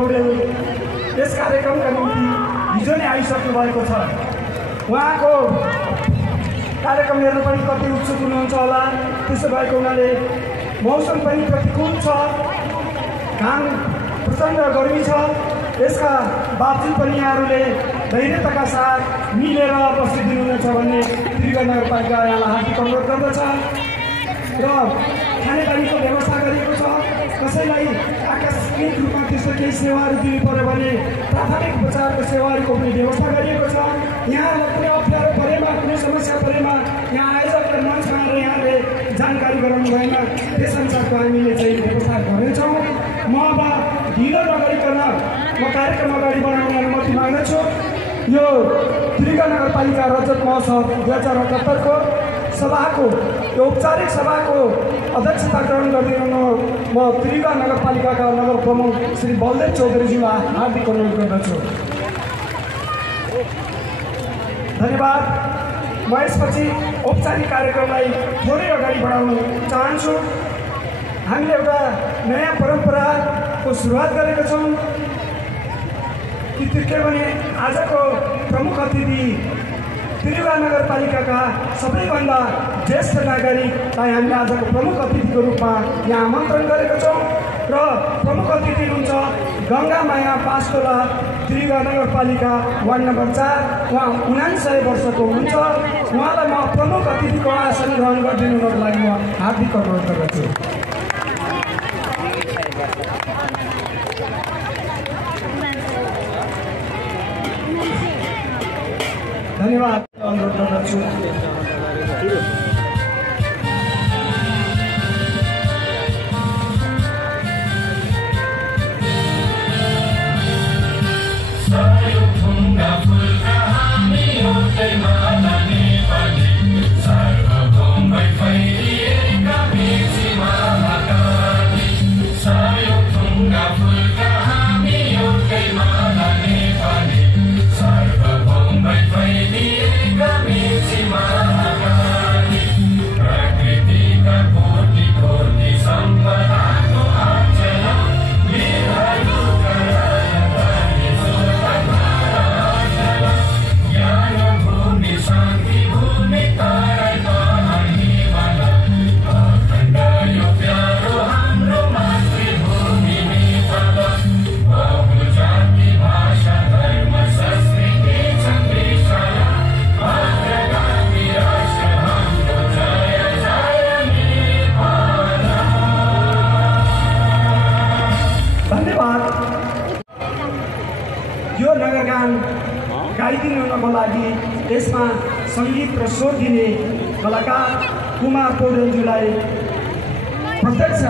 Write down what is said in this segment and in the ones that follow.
पौडेल यस कार्यक्रमका निम्ति हिजो नै आइसक्नु भएको छ। उहाँको कार्यक्रम हेर्न पनि कति उत्सुक हुनुहुन्छ होला। त्यसो भएको हुनाले मौसम पनि प्रतिकूल छ, घाम प्रचण्ड गर्मी छ। यसका बावजुद पनि यहाँहरूले धैर्यताका साथ मिलेर बसिदिनुहुनेछ भन्ने त्रिवेणी नगरपालिका यहाँलाई हार्दिक अनुरोध गर्दछ। र खानेपानीको व्यवस्था गरिएको छ। कसैलाई आकस्मिक रूपमा त्यस्तो केही सेवाहरू दिनु पर्यो भने प्राथमिक उपचारको सेवाहरूको पनि व्यवस्था गरिएको छ। यहाँहरूलाई कुनै अप्ठ्यारो परेमा, कुनै समस्या परेमा यहाँ आयोजकले मञ्चमा आएर यहाँले जानकारी गराउनु भएन, त्यस अनुसारको हामीले चाहिँ व्यवस्था गर्नेछौँ। म अब ढिलो नगरिकन म कार्यक्रम अगाडि बढाउन अनुमति माग्दछु। यो त्रिवेणी नगरपालिका रजत महोत्सव 2078को सभाको यो औपचारिक सभाको अध्यक्षता ग्रहण गरिदिनु म त्रिवेणी नगरपालिकाका नगर प्रमुख श्री बलदेव चौधरीज्यूलाई हार्दिक अनुरोध गर्दछु। धन्यवाद। म यसपछि औपचारिक कार्यक्रमलाई थोरै अगाडि बढाउन चाहन्छु। हामीले एउटा नयाँ परम्पराको सुरुवात गरेका छौँ किनभने आजको प्रमुख अतिथि त्रिवेणी नगरपालिकाका सबैभन्दा ज्येष्ठ नागरिकलाई हामीले आजको प्रमुख अतिथिको रूपमा यहाँ आमन्त्रण गरेका छौँ। र प्रमुख अतिथि हुनुहुन्छ गङ्गामाया पासकोला, त्रिवेणी नगरपालिका वार्ड नम्बर 4। उहाँ 79 वर्षको हुनुहुन्छ। उहाँलाई म प्रमुख अतिथिको आसन ग्रहण गरिदिनुको लागि म हार्दिक अनुरोध गर्दछु। धन्यवाद। अनुरोध गर्दछु। यो नगरगान गाइदिनुको लागि यसमा सङ्गीत र स्वर दिने कलाकार कुमार पौडेलज्यूलाई प्रत्यक्ष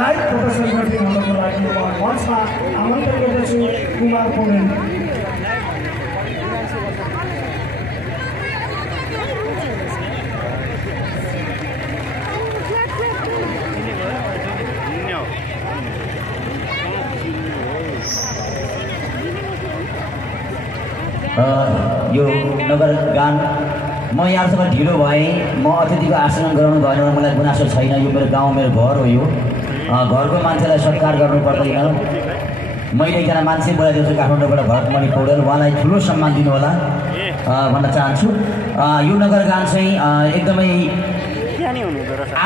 लाइभ प्रदर्शन गरिदिनुको लागि म मञ्चमा आमन्त्रण गर्दछु। कुमार पौडेल। यो नगर गान म यहाँसम्म ढिलो भएँ। म अतिथिको आसन गराउनु भएन, मलाई गुनासो छैन। यो मेरो गाउँ, मेरो घर हो। यो घरको मान्छेलाई सत्कार गर्नु पर्दैन। मैले एकजना मान्छे बोलाइदिएको छु काठमाडौँबाट, भरतमणि पौडेल। उहाँलाई ठुलो सम्मान दिनु होला भन्न चाहन्छु। यो नगर गान चाहिँ एकदमै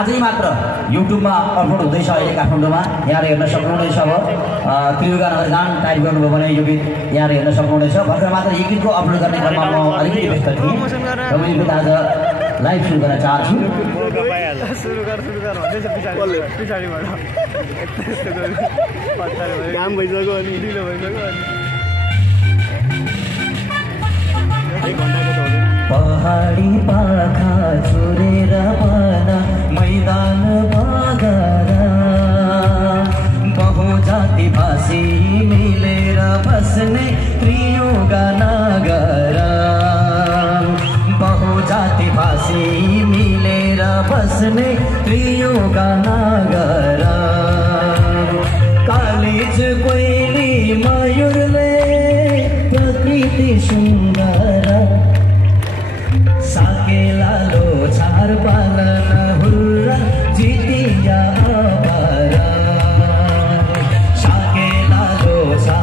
आजै मात्र युट्युबमा अपलोड हुँदैछ अहिले काठमाडौँमा। यहाँले हेर्न सक्नुहुनेछ। अब त्रिवेणी नगर गान टाइप गर्नुभयो भने यो गीत यहाँले हेर्न सक्नुहुनेछ। भर्खर मात्र यो गीतको अपलोड गर्ने क्रममा म अलिकति व्यस्त थिएँ र म यो गीत आज लाइभ सुरु गर्न चाहन्छु। पहाडी पाखा छोडेर पाना मैदान बगारा, बहुजाति भाषी मिलेर बस्ने त्रियुगा नगर। बहुजाति भाषी मिलेर बस्ने त्रियुगा नगर। कालिज कोइली मयूरले प्रकृति सुन्दर, साकेलालो छार पालन हुर्रा जितिया अपार। साकेलालो छार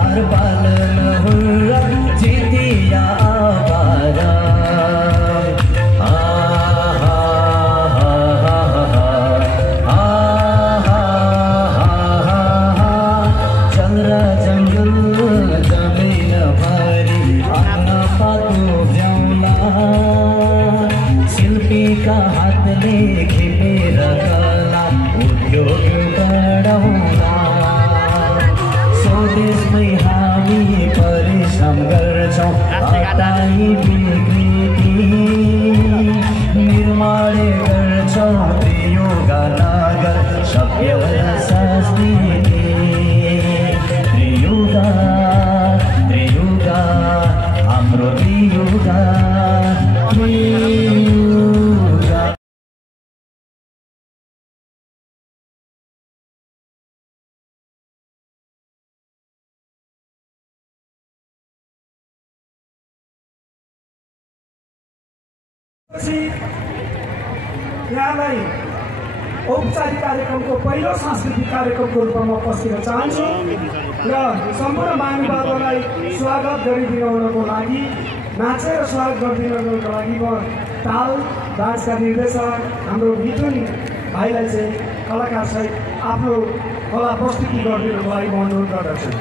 हामीले खेपेर कला उद्योग बढाउँदा स्वदेशमै हामी परिश्रम गर्छौँ हटाई विकृति निर्माण गर्छौँ त्रियुग नगर सभ्य संस्कृति त्रियुग त्रियुग हाम्रो त्रियुग यहाँलाई औपचारिक कार्यक्रमको पहिलो सांस्कृतिक कार्यक्रमको रूपमा म पस्किन चाहन्छु र सम्पूर्ण महानुभावहरूलाई स्वागत गरिदिनको लागि नाचेर स्वागत गरिदिनको लागि म ताल डान्सका निर्देशक हाम्रो मिथुन भाइलाई चाहिँ कलाकार सहित आफ्नो कला प्रस्तुति गरिदिनको लागि म अनुरोध गर्दछु।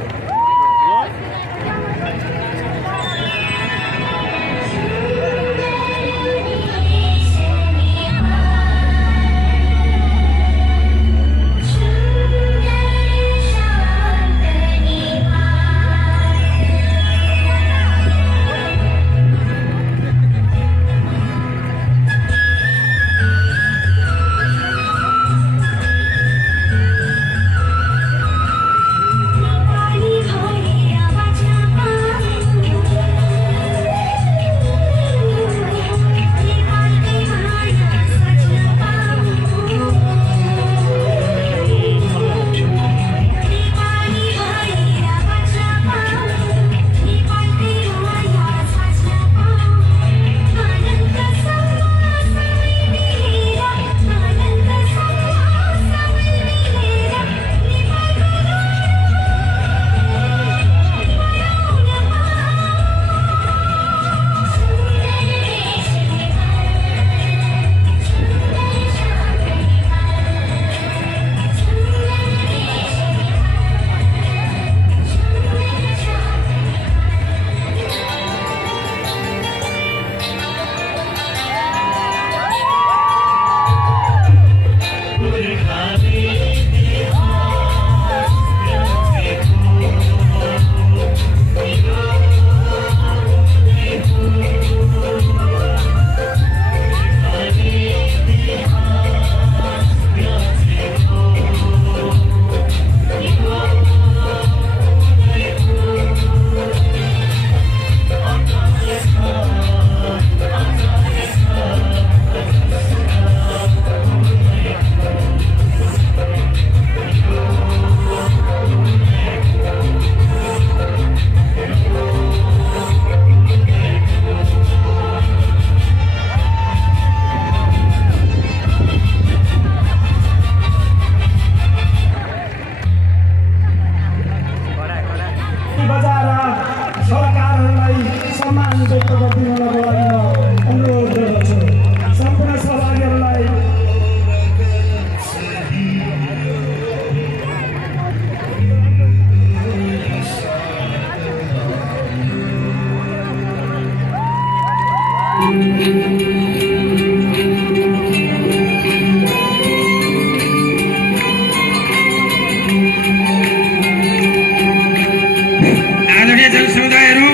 आदरणीय जनसमुदायहरू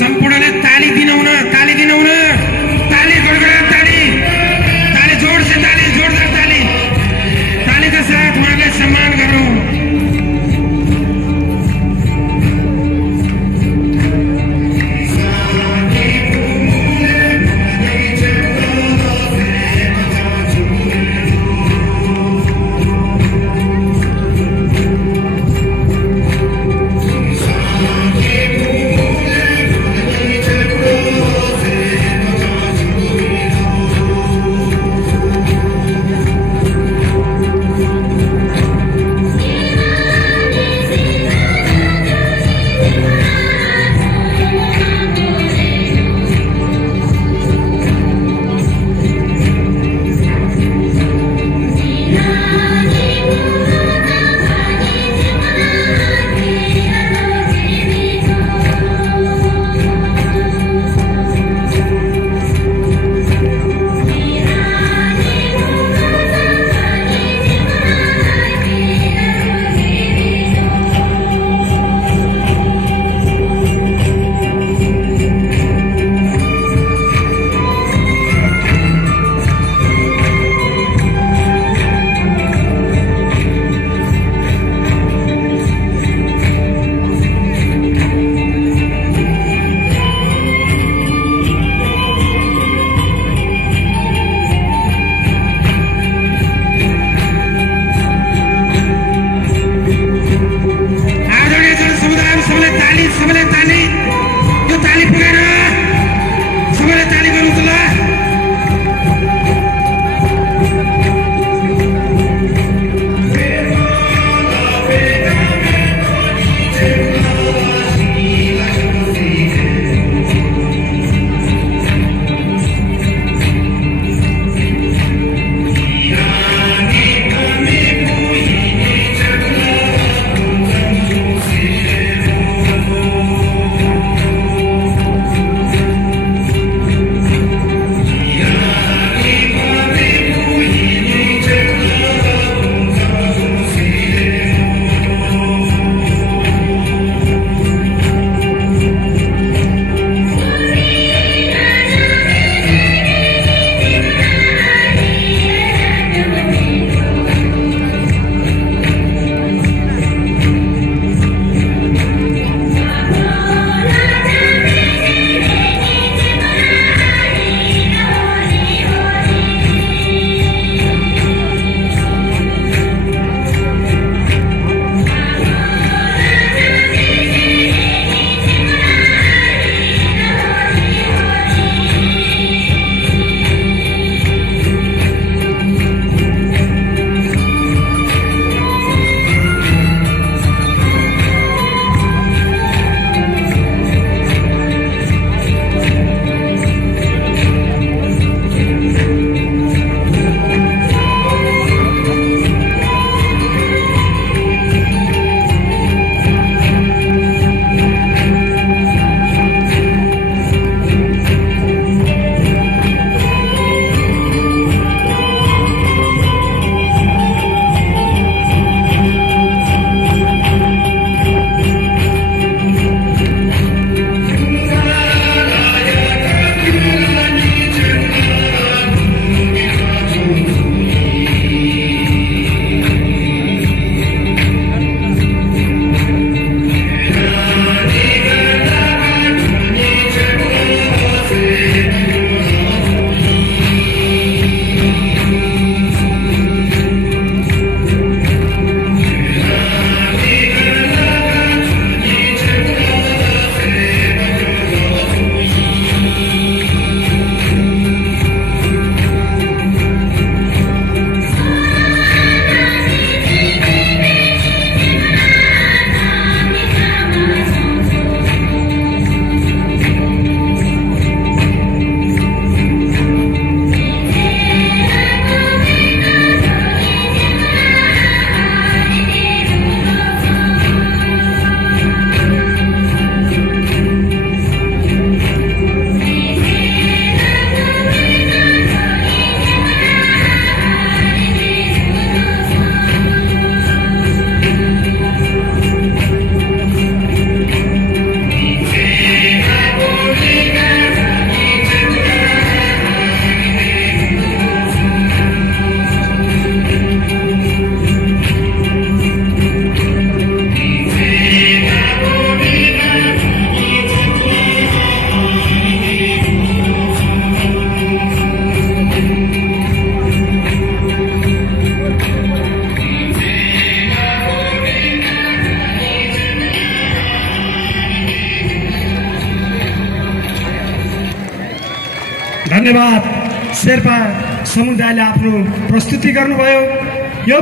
सम्पूर्णले ताली सबैले ताली, यो ताली पुगेर सबैले ताली गर्नु ल। धन्यवाद। शेर्पा समुदायले आफ्नो प्रस्तुति गर्नुभयो। यो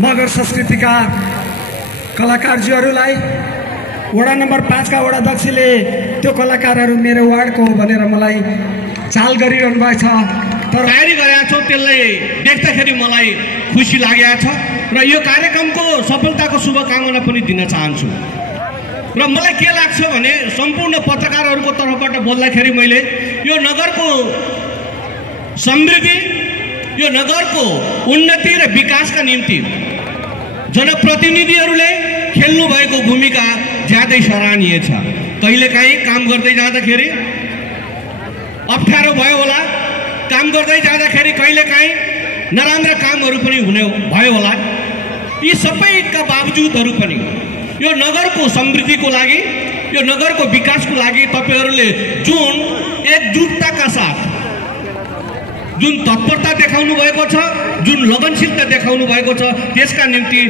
मगर संस्कृतिका कलाकारजीहरूलाई वडा नम्बर 5 का वडाध्यक्षले त्यो कलाकारहरू मेरो वार्डको हो भनेर मलाई चाल गरिरहनु भएको छ। तर तयारी गरेका छौँ, त्यसलाई देख्दाखेरि मलाई खुसी लागेको छ र यो कार्यक्रमको सफलताको शुभकामना पनि दिन चाहन्छु। र मलाई के लाग्छ भने सम्पूर्ण पत्रकारहरूको तर्फबाट बोल्दाखेरि मैले यो नगरको समृद्धि, यो नगरको उन्नति र विकासका निम्ति जनप्रतिनिधिहरूले खेल्नु भएको भूमिका ज्यादै सराहनीय छ। कहिलेकाहीँ काम गर्दै जाँदाखेरि अप्ठ्यारो भयो होला, काम गर्दै जाँदाखेरि कहिलेकाहीँ नराम्रा कामहरू पनि हुने भयो होला। यी सबैका बावजुदहरू पनि यो नगरको समृद्धिको लागि, यो नगरको विकासको लागि तपाईहरूले जुन एकजुटताका साथ जुन तत्परता देखाउनु भएको छ, जुन लगनशीलता देखाउनु भएको छ, त्यसका निम्ति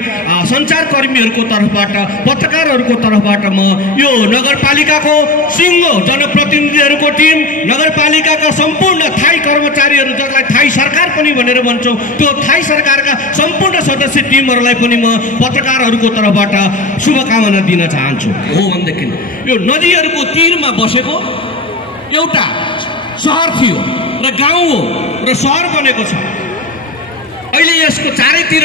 सञ्चारकर्मीहरूको तर्फबाट, पत्रकारहरूको तर्फबाट म यो नगरपालिकाको सिङ्गो जनप्रतिनिधिहरूको टिम, नगरपालिकाका सम्पूर्ण थाई कर्मचारीहरू जसलाई थाई सरकार पनि भनेर भन्छौँ, त्यो थाई सरकारका सम्पूर्ण सदस्य टिमहरूलाई पनि म पत्रकारहरूको तर्फबाट शुभकामना दिन चाहन्छु। हो भनेदेखि यो नदीहरूको तीरमा बसेको एउटा सहर थियो र गाउँ हो र सहर बनेको छ। अहिले यसको चारैतिर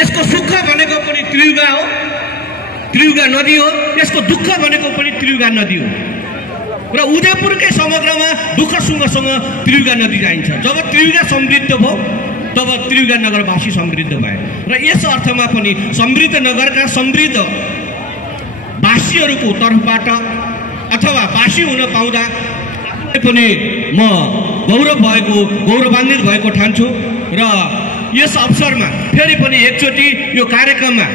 यसको सुख भनेको पनि त्रियुगा हो, त्रियुगा नदी हो, यसको दुःख भनेको पनि त्रियुगा नदी हो र उदयपुरकै समग्रमा दुःख सुखसँग त्रियुगा नदी जाइन्छ। जब त्रियुगा समृद्ध भयो तब त्रियुगा नगरवासी समृद्ध भए र यस अर्थमा पनि समृद्ध नगरका समृद्ध वासीहरूको तर्फबाट अथवा वासी हुन पाउँदा पनि म गौरवान्वित भएको ठान्छु र यस अवसरमा फेरि पनि एकचोटि यो कार्यक्रममा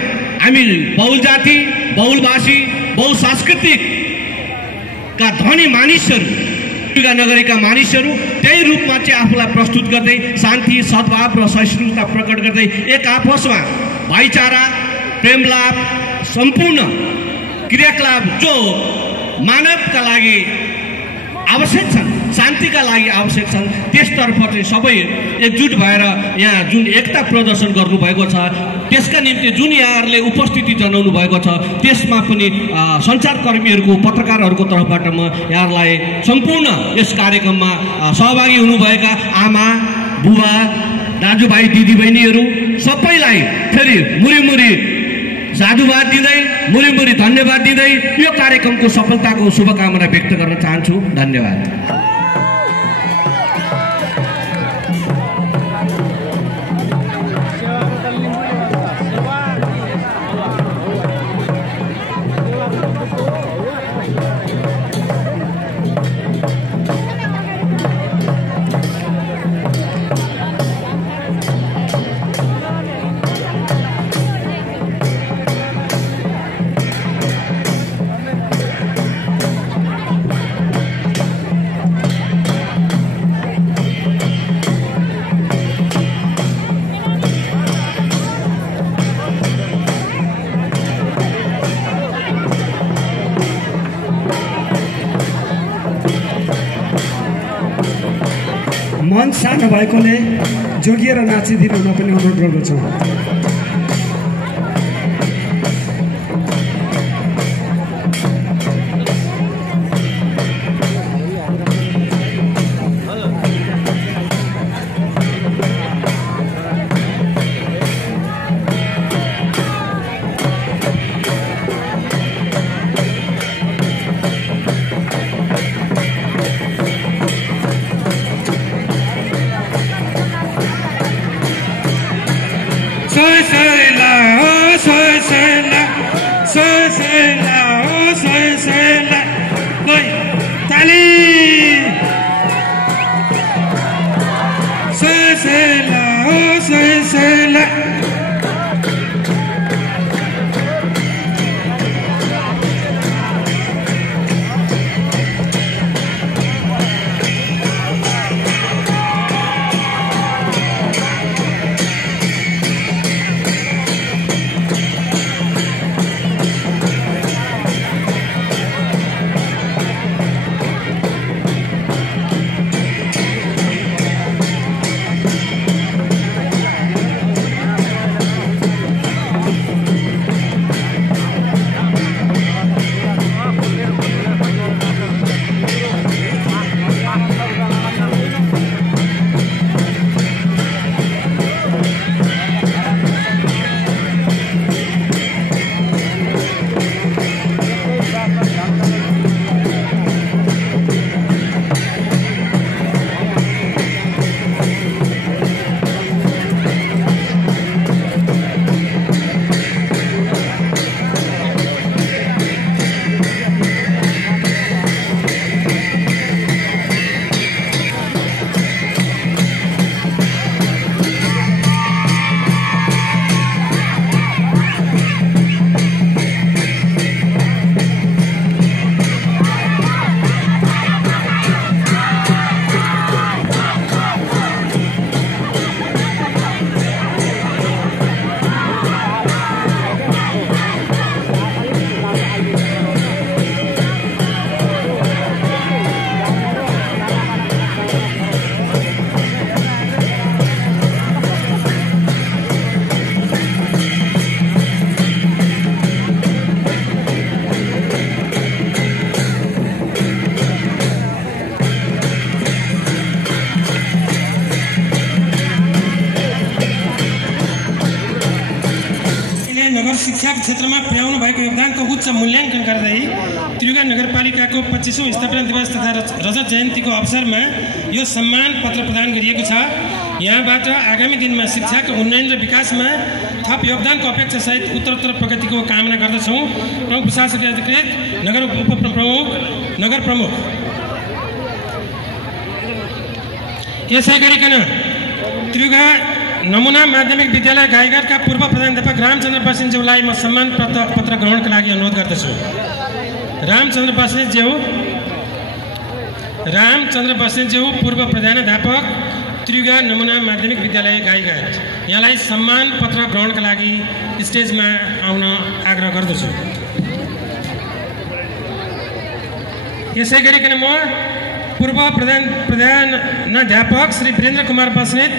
हामी बहुल जाति, बहुलभाषी, बहुसांस्कृतिकका धनी मानिसहरू, त्रियुगा नगरीका मानिसहरू त्यही रूपमा चाहिँ आफूलाई प्रस्तुत गर्दै शान्ति, सद्भाव र सहिष्णुता प्रकट गर्दै एक आपसमा भाइचारा, प्रेमलाभ, सम्पूर्ण क्रियाकलाप जो मानवका लागि आवश्यक छन्, शान्तिका लागि आवश्यक छन्, त्यसतर्फ चाहिँ सबै एकजुट भएर यहाँ जुन एकता प्रदर्शन गर्नुभएको छ, त्यसका निम्ति जुन यहाँहरूले उपस्थिति जनाउनु भएको छ, त्यसमा पनि सञ्चारकर्मीहरूको, पत्रकारहरूको तर्फबाट म यहाँहरूलाई सम्पूर्ण यस कार्यक्रममा सहभागी हुनुभएका आमा, बुबा, दाजुभाइ, दिदीबहिनीहरू सबैलाई फेरि मुरी साधुवाद दिँदै, मुरी धन्यवाद दिँदै यो कार्यक्रमको सफलताको शुभकामना व्यक्त गर्न चाहन्छु। धन्यवाद। मन सानो भएकोले जोगिएर नाचिदिनु हुन पनि अनुरोध गर्दछु। तपाईँले नगर शिक्षाको क्षेत्रमा पुर्याउनु भएको योगदानको उच्च मूल्याङ्कन गर्दै त्रियुगा नगरपालिकाको 25औं स्थापना दिवस तथा रजत जयन्तीको अवसरमा यो सम्मान पत्र प्रदान गरिएको छ। यहाँबाट आगामी दिनमा शिक्षाको उन्नयन र विकासमा थप योगदानको अपेक्षासहित उत्तरोत्तर प्रगतिको कामना गर्दछौँ। प्रमुख प्रशासकीय अधिकृत, नगर उपप्रमुख, नगर प्रमुख। यसै गरिकन त्रियुगा नमुना माध्यमिक विद्यालय गाईघाटका पूर्व प्रधानाध्यापक रामचन्द्र बस्नेतज्यूलाई म सम्मान पत्र ग्रहणका लागि अनुरोध गर्दछु। रामचन्द्र बस्नेतज्यू पूर्व प्रधानाध्यापक त्रियुगा नमुना माध्यमिक विद्यालय गाईघाट, यहाँलाई सम्मान पत्र ग्रहणका लागि स्टेजमा आउन आग्रह गर्दछु। यसै गरिकन म पूर्व प्रधानाध्यापक श्री वीरेन्द्र कुमार बस्नेत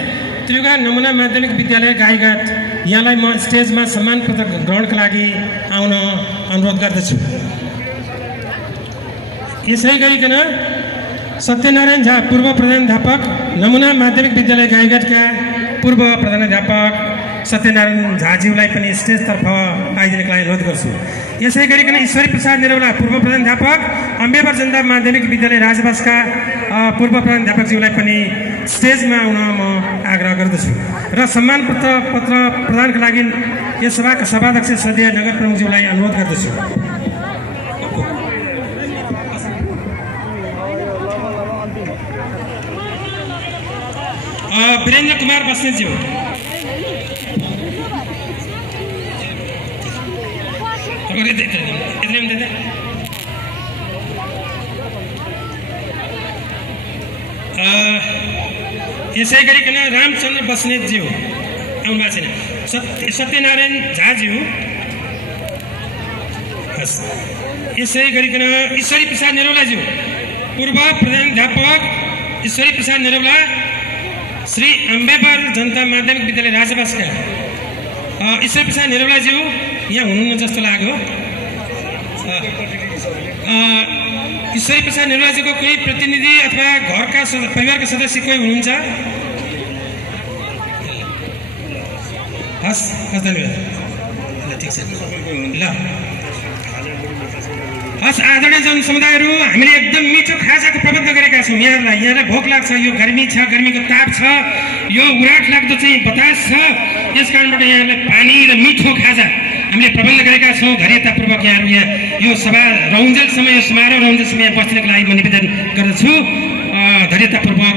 त्रियुगा नमुना माध्यमिक विद्यालय गाईघाट, यहाँलाई म स्टेजमा सम्मान पत्र ग्रहणका लागि आउन अनुरोध गर्दछु। यसै गरिकन सत्यनारायण झा पूर्व प्रधानाध्यापक नमुना माध्यमिक विद्यालय गाईघाटका पूर्व प्रधानाध्यापक सत्यनारायण झाज्यूलाई पनि स्टेजतर्फ आइदिनका लागि अनुरोध गर्छु। यसै गरिकन ईश्वरी प्रसाद निरौला पूर्व प्रधानाध्यापक अम्बेवर जनता माध्यमिक विद्यालय राजवासका पूर्व प्रधानाध्यापकज्यूलाई पनि स्टेजमा आउन म आग्रह गर्दछु र सम्मान पत्र प्रदानका लागि यस सभाका सभाध्यक्ष सदस्य नगर प्रमुखज्यूलाई अनुरोध गर्दछु। वीरेन्द्र कुमार बस्नेतज्यू। यसै गरिकन रामचन्द्र बस्नेतज्यू आउनु भएको छैन। सत्यनारायण झाज्यू। यसै गरिकन ईश्वरी प्रसाद निरौलाज्यू पूर्व प्रधानाध्यापक ईश्वरी प्रसाद निरौला श्री अम्बेवर जनता माध्यमिक विद्यालय राजवासका ईश्वरी प्रसाद निरौलाज्यू यहाँ हुनुहुन्न जस्तो लाग्यो। ईश्वरी प्रसाद निरौलाज्यूको कोही प्रतिनिधि अथवा घरका परिवारका सदस्य कोही हुनुहुन्छ? हस् धन्यवाद। ल ठिक छ। ल हस् आदरणीय जनसमुदायहरू, हामीले एकदम मिठो खाजाको प्रबन्ध गरेका छौँ। यहाँलाई भोक लाग्छ, यो गर्मी छ, गर्मीको ताप छ, यो उराट लाग्दो चाहिँ बतास छ। यस कारणबाट यहाँलाई पानी र मिठो खाजा हामीले प्रबन्ध गरेका छौँ। धैर्यतापूर्वक यहाँहरू यहाँ यो सभा रहुन्जेलसम्म, यो समारोह रहुन्जेलसम्म यहाँ बस्नको लागि म निवेदन गर्दछु। धैर्यतापूर्वक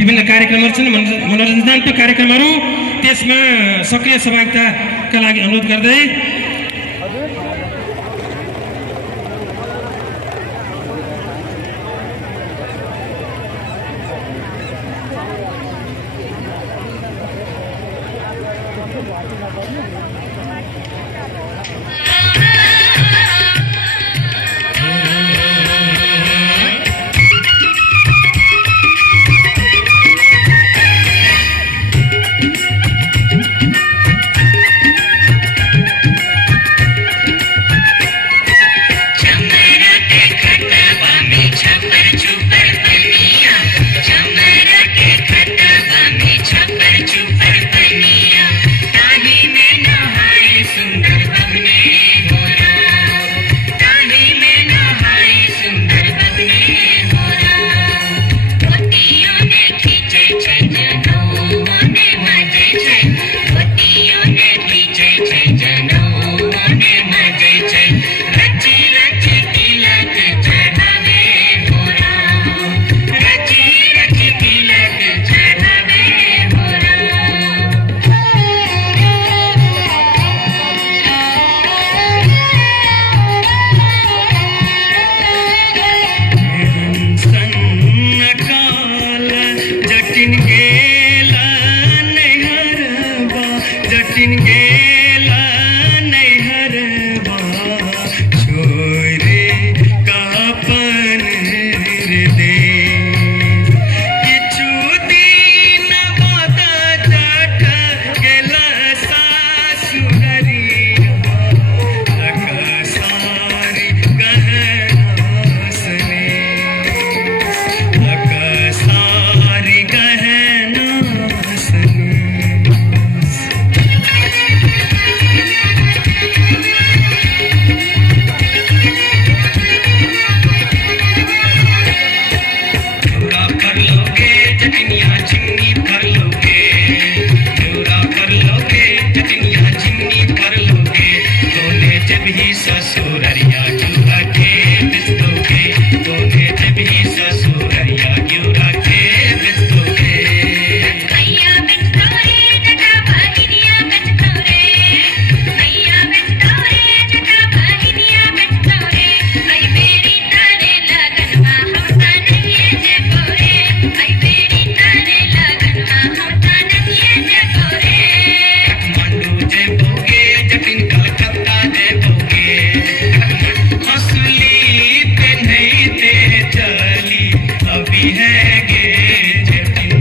विभिन्न कार्यक्रमहरू छन्, मनोरञ्जनात्मक कार्यक्रमहरू, त्यसमा सक्रिय सहभागिताका लागि अनुरोध गर्दै ही ससुररिया क्यों रखे बिस्तोगे तूने जब ही ससुररिया क्यों रखे बिस्तोगे मैया बिस्तोरे जटा भागिनिया बिस्तोरे मैया बिस्तोरे जटा भागिनिया बिस्तोरे आई बेरी तारे लगनवा हम तानये जे पोरे आई बेरी तारे लगनवा हम तानये जे पोरे काठमांडू जे बोगे जटिन कलकत्ता जे बोगे असली पे नहीं ते चली अभी है गे जटिन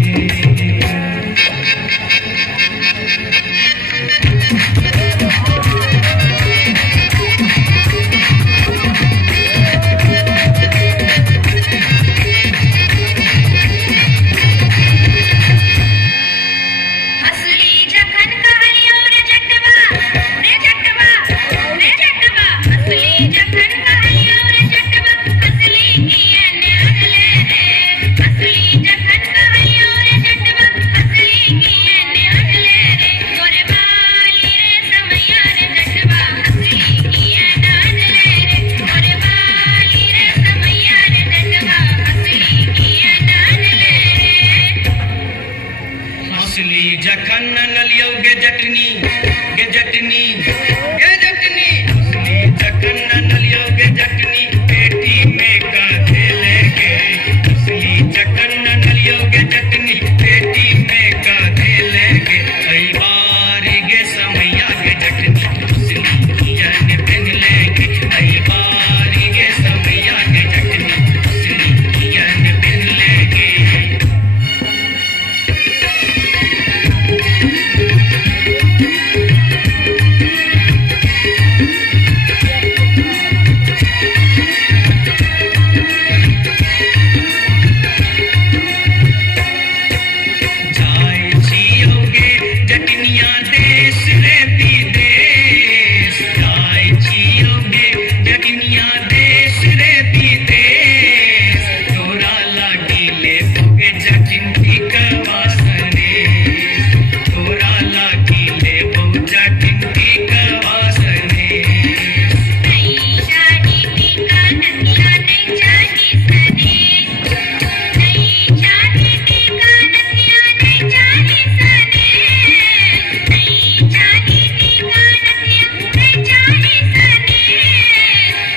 हसली जखन कहलियो रे जटवा हसली जखन कहलियो रे जटवा हसली किए ने अगले रे हसली जखन कहलियो रे जटवा हसली किए ने अगले रे मोरे बाली रे समैया रे जटवा हसली किए ने अगले रे मोरे बाली रे समैया रे जटवा हसली किए ने अगले रे असली जखन नलियो गे जटनी असली जखन नलियो गे जटनी बेटी में का खेले गे असली जखन नलियो गे जटनी बेटी में का खेले गे कई बार गे समैया गे जटनी असली कियन पहन लेगे कई बार गे समैया गे जटनी असली कियन पहन लेगे जाए जियोगे जटनिया देश रे विदेश जाए जियोगे जटनिया देश रे विदेश तोरा लागी ले बोगे जटिन की कवासने तोरा लागी ले बो जटिन की कवासने नहीं जानी टीका नथिया नहीं जानी सने नहीं जानी टीका नथिया नहीं जानी सने नहीं जानी टीका नथिया नहीं जानी सने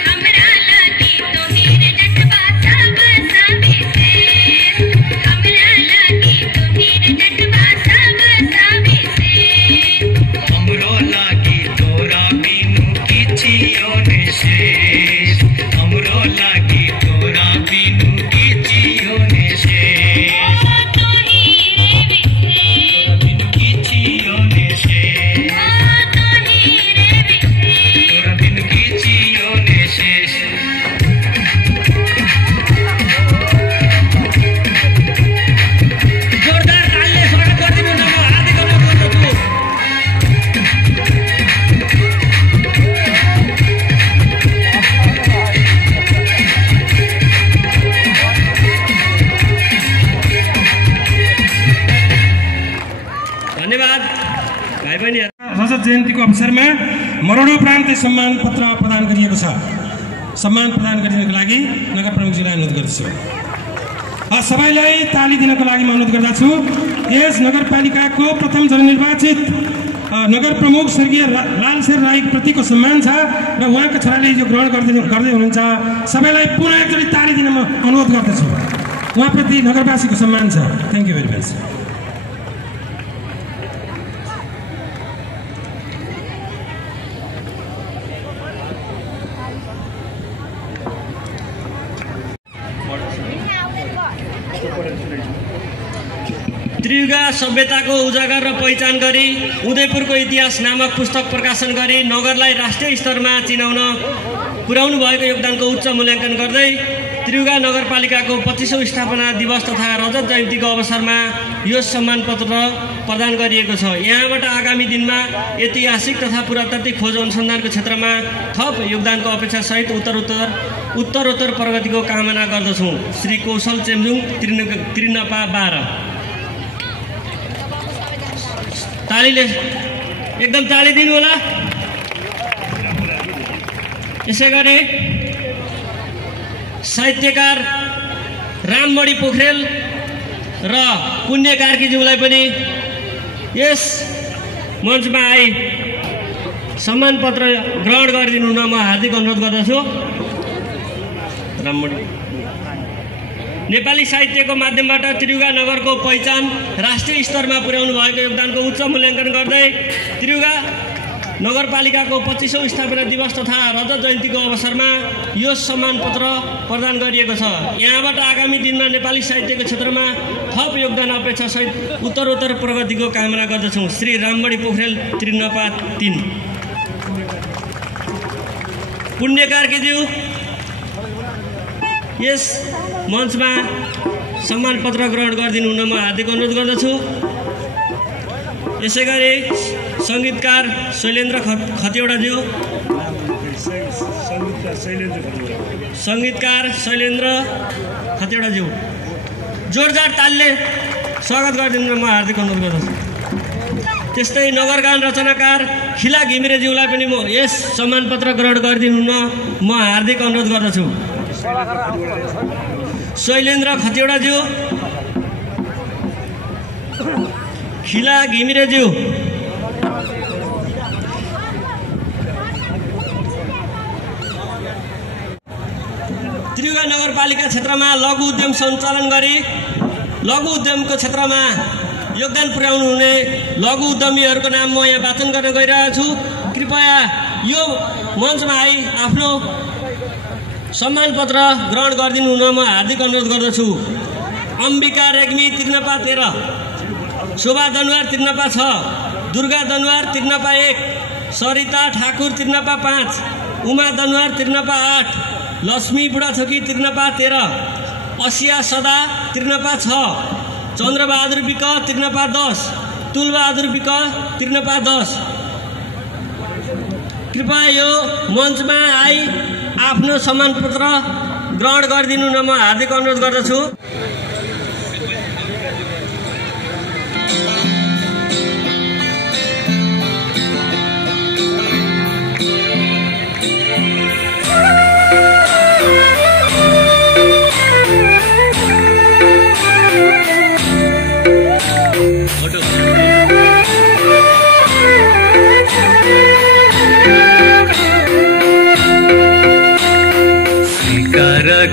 हमरा लागी तो हीर जटवा सब सभी से हमरा लागी तो हीर जटवा सब सभी से हमरो लागी तोरा बिनु किछियो ने शेष हमरो लागी तोरा बिनु किछियो ने शेष तो हीरे विसे बिनु किछियो ने शेष तो हीरे विसे तोरा बिनु किछियो ने शेष जोरदार तालीले स्वागत गरिदिनु न हार्दिक अभिनन्दन गर्दछु धन्यवाद भाइ बहिनीहरू रजत जयन्तीको अवसरमा मरणोपरान्त सम्मान पत्र प्रदान गरिएको छ। सम्मान प्रदान गरिदिनको लागि नगर प्रमुखजीलाई अनुरोध गर्दछु। सबैलाई ताली दिनको लागि म अनुरोध गर्दछु। यस नगरपालिकाको प्रथम जननिर्वाचित नगर प्रमुख स्वर्गीय लालशेर राई प्रतिको सम्मान छ र उहाँको छोराले यो ग्रहण गर्दै हुनुहुन्छ। सबैलाई पुनः एकचोटि ताली दिन म अनुरोध गर्दछु। उहाँप्रति नगरवासीको सम्मान छ। Thank you very much. Triyuga सभ्यताको उजागर र पहिचान गरी उदयपुरको इतिहास नामक पुस्तक प्रकाशन गरी नगरलाई राष्ट्रिय स्तरमा चिनाउन पुर्याउनु भएको योगदानको उच्च मूल्याङ्कन गर्दै त्रियुगा नगरपालिकाको 25औं स्थापना दिवस तथा रजत जयन्तीको अवसरमा यो सम्मान पत्र प्रदान गरिएको छ। यहाँबाट आगामी दिनमा ऐतिहासिक तथा पुरातात्विक खोज अनुसन्धानको क्षेत्रमा थप योगदानको अपेक्षासहित उत्तरोत्तर प्रगतिको कामना गर्दछौँ। श्री कौशल चेम्जुङ, त्रिनपा 12। तालीले एकदम ताली दिनु होला। यसै गरी साहित्यकार राममणि पोखरेल र पुण्य कार्कीज्यूलाई पनि यस मञ्चमा आई सम्मान पत्र ग्रहण गरिदिनु हुन म हार्दिक अनुरोध गर्दछु। राममणि नेपाली साहित्यको माध्यमबाट त्रियुगा नगरको पहिचान राष्ट्रिय स्तरमा पुर्याउनु भएको योगदानको उच्च मूल्याङ्कन गर्दै त्रियुगा नगरपालिकाको 25औं स्थापना दिवस तथा रजत जयन्तीको अवसरमा यो सम्मान पत्र प्रदान गरिएको छ। यहाँबाट आगामी दिनमा नेपाली साहित्यको क्षेत्रमा थप योगदान अपेक्षा सहित उत्तरोत्तर प्रगतिको कामना गर्दछौँ। श्री राममणि पोखरेल त्रिनपा 3। पुण्य कार्कीज्यू यस मञ्चमा सम्मान पत्र ग्रहण गरिदिनु हुन म हार्दिक अनुरोध गर्दछु। यसै गरी सङ्गीतकार शैलेन्द्र खतिवडाज्यू जोरदार तालले स्वागत गरिदिनु म हार्दिक अनुरोध गर्दछु। त्यस्तै नगरगान रचनाकार खिला घिमिरेज्यूलाई पनि म यस सम्मान पत्र ग्रहण गरिदिनु हुन म हार्दिक अनुरोध गर्दछु। शैलेन्द्र खतिवडाज्यू, खिला घिमिरेज्यू, त्रियुगा नगरपालिका क्षेत्रमा लघु उद्यम सञ्चालन गरी लघु उद्यमको क्षेत्रमा योगदान पुर्याउनु हुने लघु उद्यमीहरूको नाम म यहाँ वाचन गर्न गइरहेको छु। कृपया यो मञ्चमा आई आफ्नो सम्मान पत्र ग्रहण गरिदिनु हुन म हार्दिक अनुरोध गर्दछु। अम्बिका रेग्मी त्रिनपा 13, शोभा दनुवार त्रिनपा 6, दुर्गा दनुवार त्रिनपा 1, सरिता ठाकुर त्रिनपा 5, उमा दनुवार त्रिनपा 8, लक्ष्मी बुढाथोकी त्रिनपा 13, असिया सदा त्रिनपा 6, चन्द्रबहादुर विक त्रिनपा 10, तुलबहादुर विक त्रिनपा 10। कृपया यो मञ्चमा आई आफ्नो सम्मान पत्र ग्रहण गरिदिनु हुन म हार्दिक अनुरोध गर्दछु।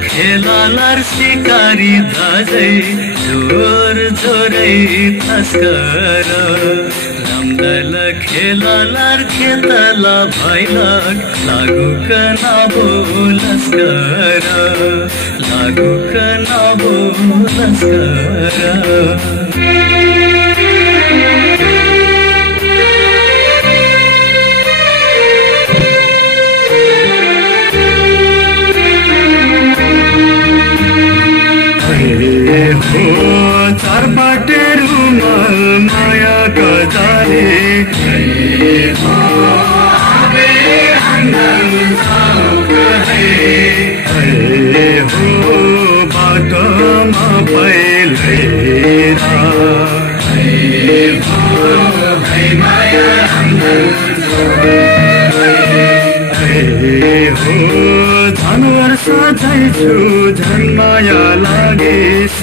खेलालार शिकारी दाजै जोर जोरै तस्कर रामदल खेलालार खेतला भैलक लागुक नबो लस्कर लागुक नबो लस्कर। चारपाटे रुमाल माया गजाले हो बाटोमा भैलेरा हो जानवर सजाइछु झन् माया लागेस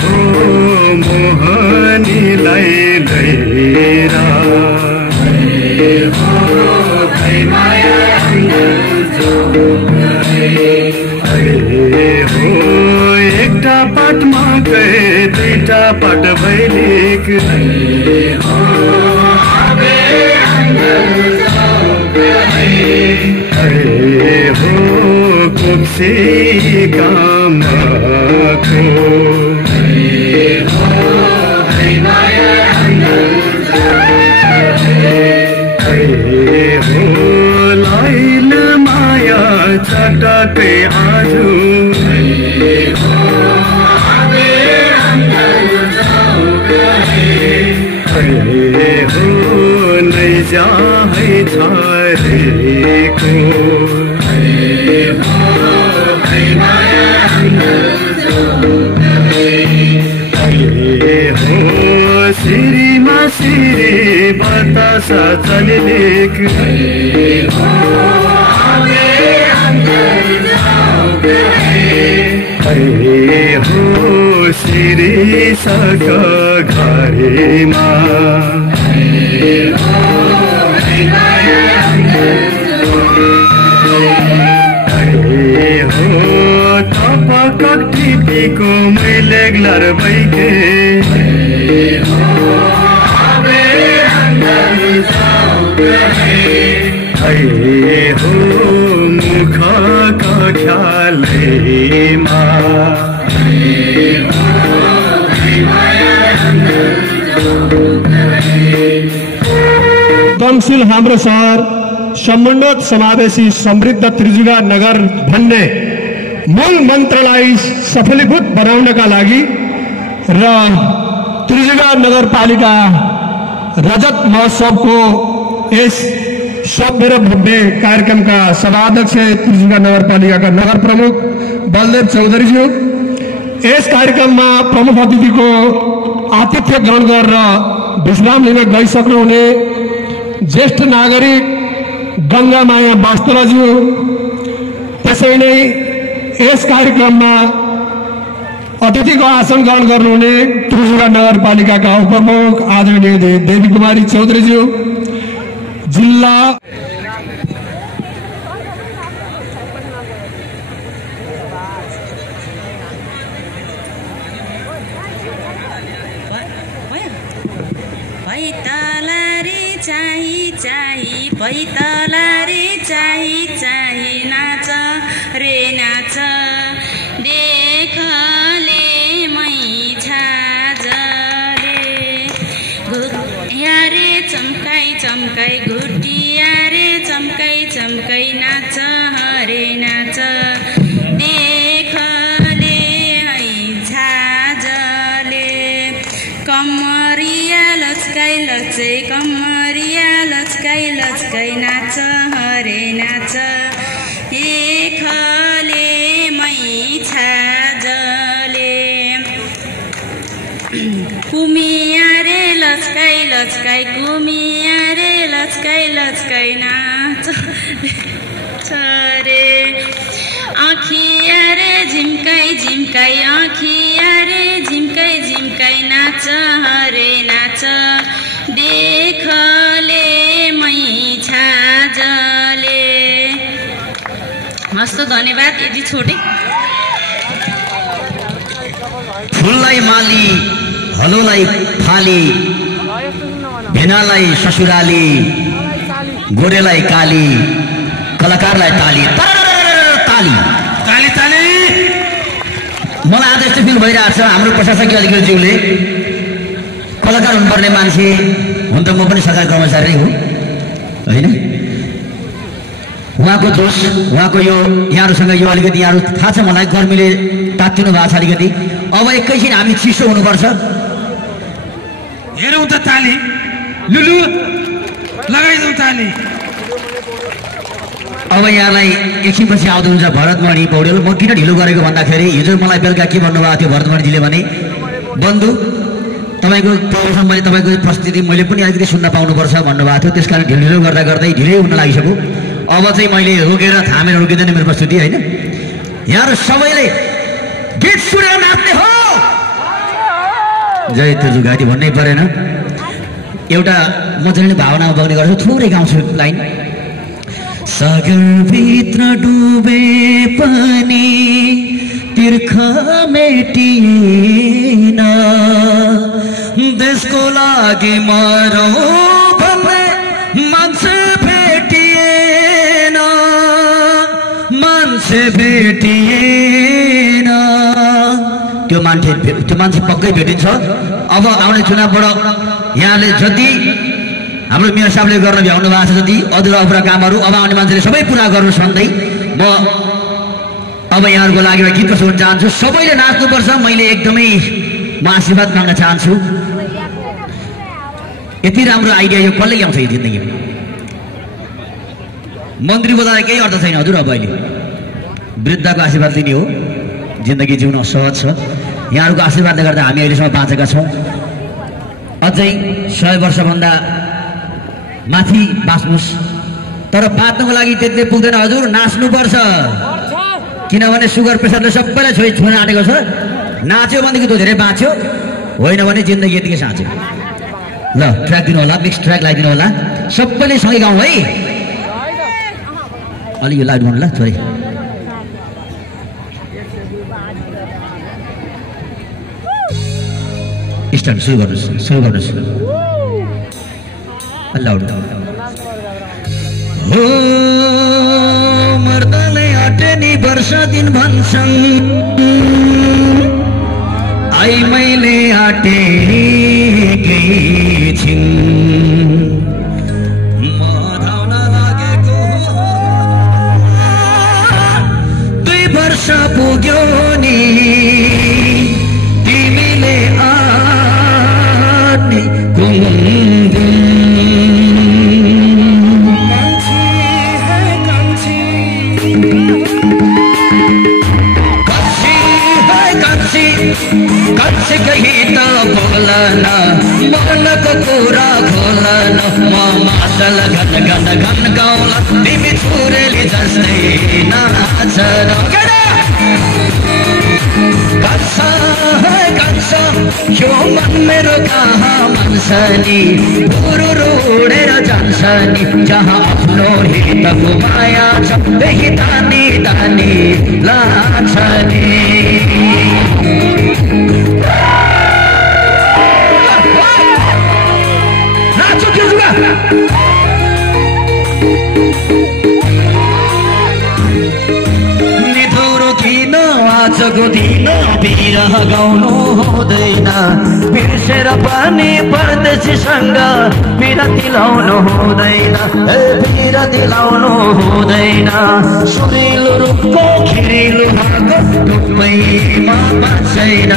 हो मोहनीलाई लैरा हो एकटा पाटमा गए दुईटा पाट भैलिक हो कुप्सी कामको हो लाइल माया चटकै आजु हो नै जाहै छरेको हो श्री बतासा चले लेख हो शिरीषक घरेमा हो तपक टिपीको मैले ग्लर बैके हो मुख कक्षालैमा कमसिल हाम्रो सहर समुन्नत समावेशी समृद्ध त्रिजुगा नगर भन्ने मूल मन्त्रलाई सफलीभूत बनाउनका लागि र त्रिजुगा नगरपालिका रजत महोत्सवको यस सभ्य र भव्य कार्यक्रमका सभाध्यक्ष त्रिजुगा नगरपालिकाका नगर प्रमुख बलदेव चौधरीज्यू, यस कार्यक्रममा प्रमुख अतिथिको आतिथ्य ग्रहण गरेर विश्राम लिन गइसक्नुहुने ज्येष्ठ नागरिक गङ्गामाया वास्तुलाज्यू, त्यसै नै यस कार्यक्रममा अतिथिको आसन ग्रहण गर्नुहुने त्रिजुगा नगरपालिकाका उपप्रमुख आदरणीय देवी कुमारी चौधरीज्यू, जिल्ला पैतलारी चाही नाच रे नाच देखले मै छाजले घुटियारे चम्काई घुटियारे चम्काई नाच हरे नाच देखले है छाजले कमरिया लचकाई कमरिया लचकाई नाच हरे नाच देखले मै छाजले कुमियारे लचकाई कुमियारे लचकाई नाच रे आँखियारे झिम्काई आँखियारे झिम्काई नाच हरे नाच देखले मै छाजले। हस् त धन्यवाद। यदि छोटे फुललाई माली हलोलाई फाली भेनालाई ससुराली गोरेलाई काली कलाकारलाई ताली ताली ताली ताली। मलाई आज यस्तो फिल भइरहेको छ हाम्रो प्रशासकीय अधिकारीज्यूले कलाकार हुनुपर्ने मान्छे हुन त म पनि सरकारी कर्मचारी हो होइन, उहाँको जोस उहाँको यो यहाँहरूसँग यो अलिकति यहाँहरू थाहा छ मलाई गर्मीले तात्तिनु भएको छ अलिकति, अब एकैछिन हामी चिसो हुनुपर्छ। हेरौँ त ताली लुलु लगाइदिउँ ताली। अब यहाँलाई एकछिनपछि आउँनुहुन्छ भरतमणि पौडेल। म किन ढिलो गरेको भन्दाखेरि हिजो मलाई बेलुका के भन्नुभएको थियो भरतमणिजीले भने बन्धु तपाईँको प्रोग्राम मैले तपाईँको प्रस्तुति मैले पनि अलिकति सुन्न पाउनुपर्छ भन्नुभएको थियो, त्यस कारण ढिलो गर्दा गर्दै ढिलै हुन लागिसक्यो। अब चाहिँ मैले रोकेर थामेर रोकिँदैन मेरो प्रस्तुति होइन। यहाँहरू सबैले गीत सुनेर नाच्ने हो जय त्रिजुगाती भन्नै परेन। एउटा म चाहिँ भावनामा बग्ने गर्छु, थोरै गाउँछु लाइन। सागरभित्र डुबे पनि तीर्थ मेटिएन, देशको लागि मरौँ भन्ने मान्छे भेटिएन, मान्छे भेटिएन। त्यो मान्छे पक्कै भेटिन्छ। अब आउने चुनावबाट यहाँले जति हाम्रो मेयर साहबले गर्न भ्याउनु भएको छ जति अधुरा अधुरा कामहरू अब आउने मान्छेले सबै पुरा गर्नुहोस् भन्दै म अब यहाँहरूको लागि गीत सुन्न चाहन्छु। सबैले नाच्नुपर्छ। मैले एकदमै म आशीर्वाद माग्न चाहन्छु। यति राम्रो आइडिया यो कसले ल्याउँछ यो जिन्दगीमा? मन्त्री बोलाएर केही अर्थ छैन हजुर। अब अहिले वृद्धको आशीर्वाद लिने हो, जिन्दगी जिउन सहज छ। यहाँहरूको आशीर्वादले गर्दा हामी अहिलेसम्म बाँचेका छौँ। अझै 100 वर्षभन्दा माथि बाँच्नुहोस्, तर बाँच्नको लागि त्यति पुग्दैन हजुर, नाच्नुपर्छ। किनभने सुगर प्रेसरले सबैलाई छुन आँटेको छ। नाच्यो भनेदेखि त्यो धेरै बाँच्यो, होइन भने जिन्दगी यतिकै साँच्यो। ल ट्र्याक दिनु होला, मिक्स ट्र्याक लगाइदिनु होला, सबैले सँगै गाउँ है। अलि यो लाइट गर्नु ल छोरी। स्टार्ट सुरु गर्नुहोस्। हो मर्दले आटे नि वर्ष दिन भन्छन्, आई मैले आटेकै छिन्। म धाउन लागेको 2 वर्ष पुग्यो नि, तिमीले आट्ने गुनगुन। कच्ची कही त बोलन, मनको कुरा खोलन, म मादल घन घन घन गाउला, तिमी छोरेली जस्तै नाच। कच्छ यो मन मेरो कहाँ मान्छ नि, उडेर जान्छ नि, जहाँ आफ्नो हितको माया छ त्यही तानी तानी लान्छ नि। निधुरो किन आजको दिन बिरह गाउनु हुँदैन, बिर्सेर पनि परदेशीसँग बिरती लाउनु हुँदैन, बिरती लाउनु हुँदैन। सुरिलो रूपको खिरिलो भएको रूपैमा बाँच्दैन,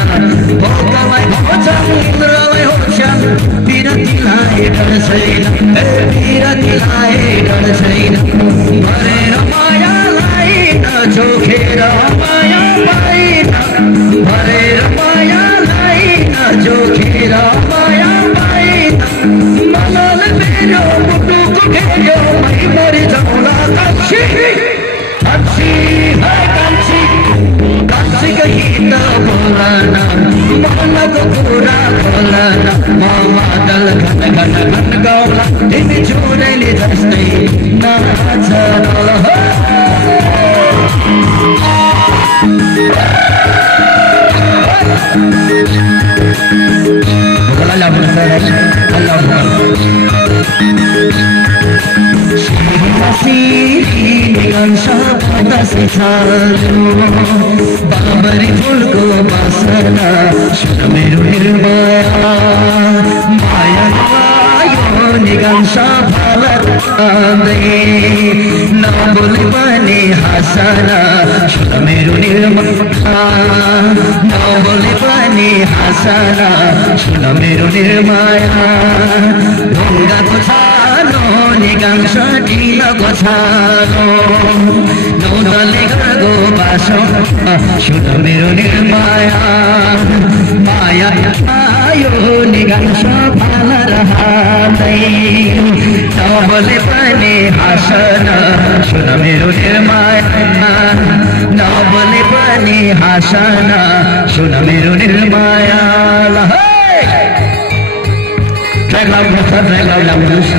भोकलाई भोजन इन्द्रलाई होछन्, बिरतीलाई डर छैन, बिरतीलाई डर छैन। भरेर मायालाई नचोखेर माया पाइन, भरेर मायालाई नचोखेर माया पाइन। मनले मेरो मुटुको घेर्यो, मै मरि जाउँला कान्छी कान्छी कान्छी कही त बोलन, मनको कुरा खोलन, म मादल घन घन घन गाउला, तिमी छोरेली जस्तै नाच। बाबरी फुलको बासना सुन मेरो निर्माया, माया यो निगान्छ फाल्दै, नबोली पनि हाँसना सुन मेरो निर्माया, नबोली पनि हाँसना सुन मेरो निर्माया। ढुङ्गाको छानो निगान्छ ढिलोको छानो, नौदले गएको बासो सुन मेरो निर्माया। माया यो निगान्छ फालेर हाल्दै, नबोले पनि हाँसन सुन मेरो निर्माया, नबोले पनि हाँसन सुन मेरो निर्माया। ट्र्याक लाग्नुहोस्।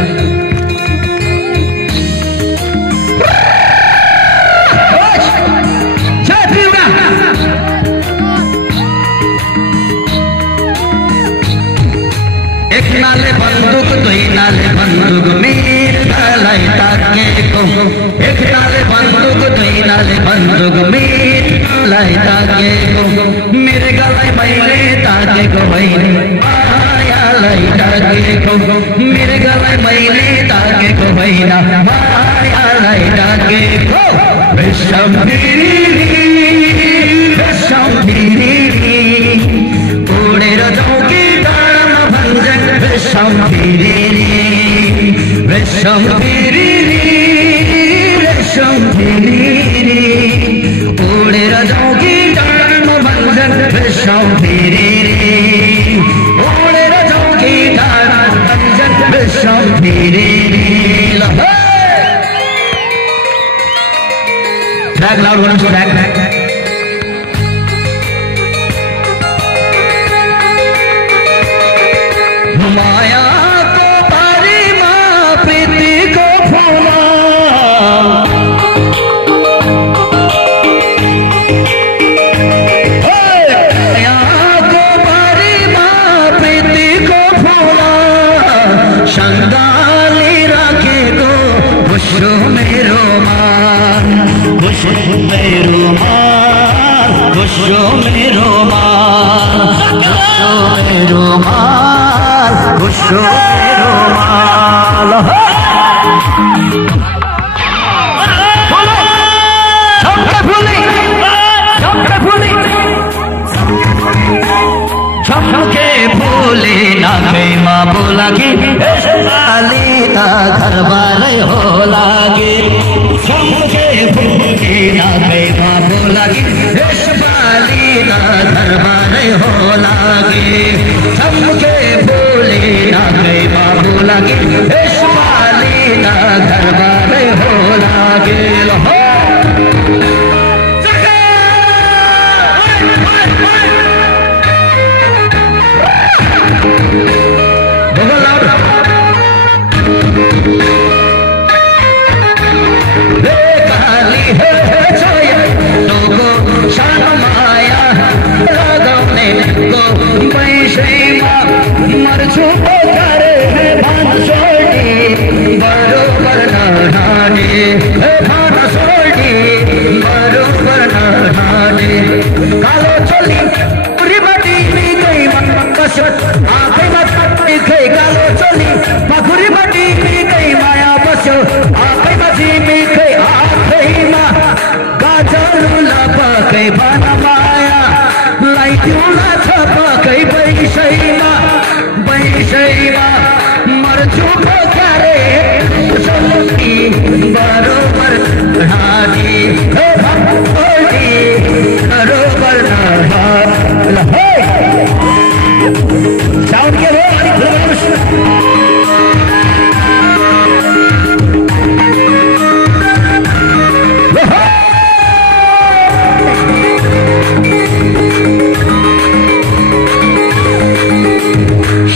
एक नाले बन्दुक दुई नाले बन्दुक मिर्खालाई ताकेको, एक नाले बन्दुक दुई नाले बन्दुक मिर्खालाई ताकेको, मृगलाई मैले ताकेको होइन मायालाई ताकेको, मृगलाई मैले ताकेको होइन मायालाई ताकेको। विषम बिरी उडेर जाउँ कि डाँडामा भन्छन्, विषम बिरी उडेर जाउँ कि डाँडामा भन्छन्, विषम बिरी उडेर जाउँ कि डाँडामा भन्छन्, विषम बिरी। ट्र्याक लाउड गर्नुहोस् ट्र्याक मायाको बारीमा प्रीतिको फुला मायाको बारीमा प्रीतिको फुला सङ्गाली राखेको खुसो मेरोमा खुसो मेरोमा खुसो मेरोमा खुसो मेरोमा खुसो मेरोमा छम्के फुले नाकैमा बोलाकी यसपालि त घरबारै होला गे छम्के फुले नाकैमा बोलाकी यसपालि त घरबारै होला गे छम्के फुले नाकैमा बोलाकी यसपालि त घरबारै होला गे मर्छु पोखरे भान सोडी बरोबर नहाने भान सोडी बरोबर नहाने कालो चोली पुरीबाटी निकैमा बस्यो आफैमा निकै कालो चोली पाखुरीबाटी निकै माया बस्यो आफैमा जिमिकै आफैमा गाजलुला पकै भान माया लाइदिउला छ पकै बैसैमा बैसैमा मर्छु पोखरे सोडी बरोबर नहाने सोडी बरोबर नहाने साउन्ड के हो अनि खुल्नुहोस्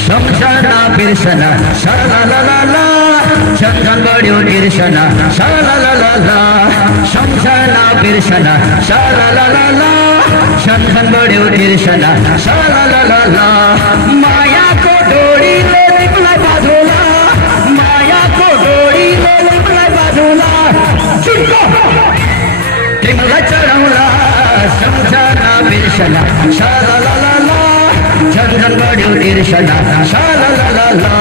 सम्झना बिर्सना सला ला ला ला झन्झन बढ्यो बिर्सना सला ला ला ला सम्झना बिर्सना सला ला ला ला झन्झन बढ्यो बिर्सना सला ला ला ला मायाको डोरीले तिमीलाई बाँधौला मायाको डोरीले तिमीलाई बाँधौला चिन्को तिमीलाई चढाउला सम्झना बिर्सना सला ला ला ला झन्झन बढ्यो बिर्सना सला ला ला ला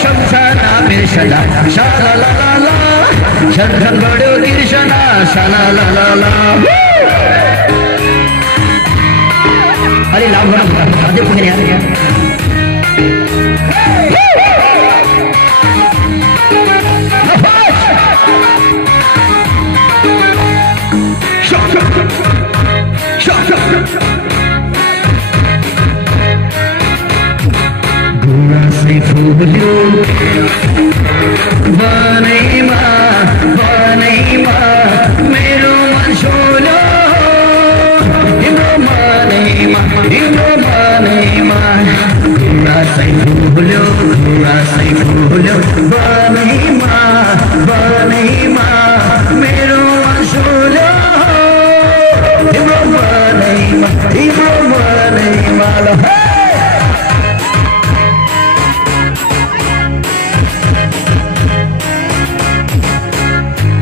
सम्झना बिर्सना सला ला ला ला झन्झन बढ्यो बिर्सना सला ला ला ला अरे लाभ अझै पुगेर यहाँ गुराँसै फुल्यो बनैमा बनैमा मेरो मन सोल्यो तिम्रो मनैमा गुराँसै फुल्यो बनैमा बनैमा मेरो मन सोल्यो तिम्रो मनैमा ल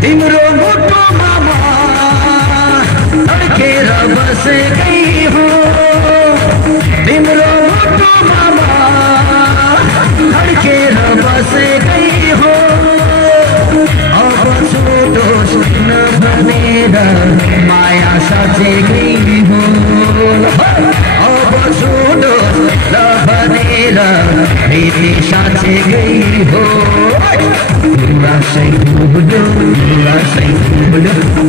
तिम्रो मुटुमा अड्केर बसेकै हो तिम्रो मुटुमा अड्केर बसेकै हो अब छोटोस् नभनेर माया साँचेकै हो अब छोटोस् नभनेर प्रीति साँचेकै हो गुराँसै फुल्यो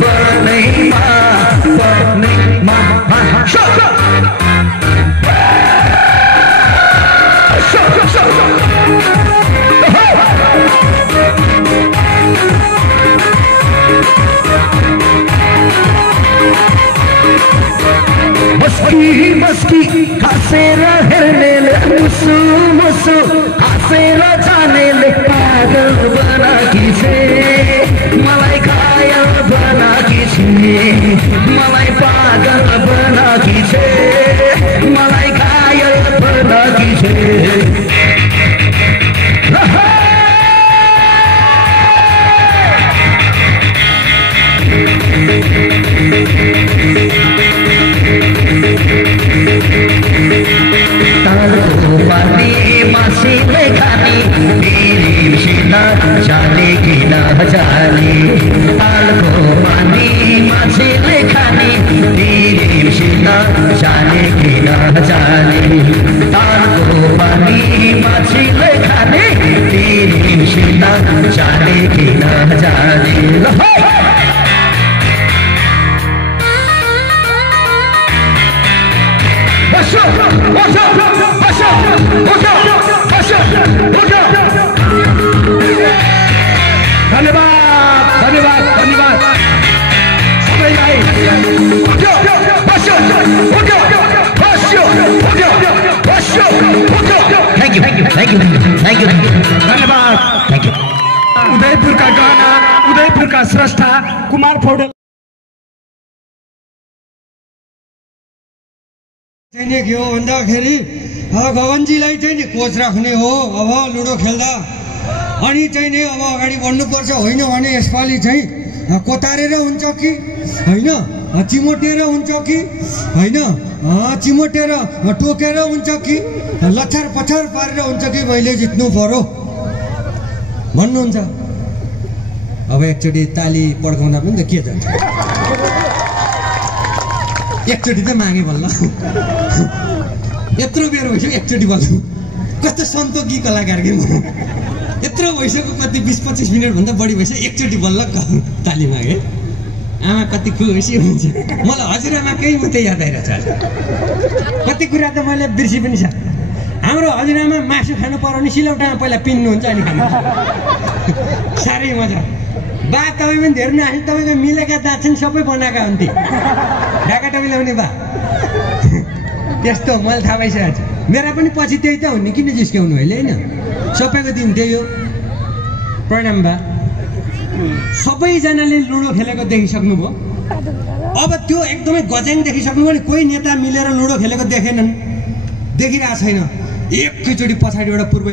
बनैमा बनैमा मलाई पागल बनाकी छे मलाई घायल बनाकी छे तालको पानी माछीले खाने बिर्सिन जाने कि नजाने तालको पानी माछीले खाने बिर्सिन जाने कि नजाने तालको पानी माछीले खाने बिर्सिन जाने कि नजाने धन्यवाद धन्यवाद धन्यवाद सबैलाई धन्यवाद उदयपुरका गाना उदयपुरका स्रष्टा कुमार पौडेल चाहिने के हो भन्दाखेरि गगनजीलाई चाहिँ नि कोच राख्ने हो अब लुडो खेल्दा अनि चाहिँ नि अब अगाडि बढ्नुपर्छ होइन भने यसपालि चाहिँ कोतारेर हुन्छ कि होइन चिमोटेर हुन्छ कि होइन चिमोटेर टोकेर हुन्छ कि लछार पछार पारेर हुन्छ कि मैले जित्नु पर्यो भन्नुहुन्छ अब एकचोटि ताली पड्काउँदा पनि त के जान्छ एकचोटि त मागे बल्ल यत्रो बेर भइसक्यो एकचोटि बल्ल कस्तो सन्तोकी कलाकार के म यत्रो भइसक्यो कति 20-25 मिनटभन्दा बढी भइसक्यो एकचोटि बल्ल ताली मागे आमा कति खुसी हुन्छ मलाई हजुरआमा केही मात्रै याद आइरहेछ कति कुरा त मैले बिर्सी पनि छ हाम्रो हजुरआमा मासु खानु पर्यो भने सिलौटामा पहिला पिन्नुहुन्छ अनि खानु साह्रै मजा बा तपाईँ पनि धेरै नआसे तपाईँको मिलेका दाँत छन् सबै बनाएका हुन्थे ढाका टोपी लाउने बा त्यस्तो मैले थाहा पाइसकेको छु मेरा पनि पछि त्यही त हुने किन जिस्क्याउनु अहिले होइन सबैको दिन त्यही हो प्रणाम बा सबैजनाले लुडो खेलेको देखिसक्नुभयो अब त्यो एकदमै गज्याङ देखिसक्नु भने कोही नेता मिलेर लुडो खेलेको देखेनन् देखिरहेको छैन एकैचोटि पछाडिबाट पूर्व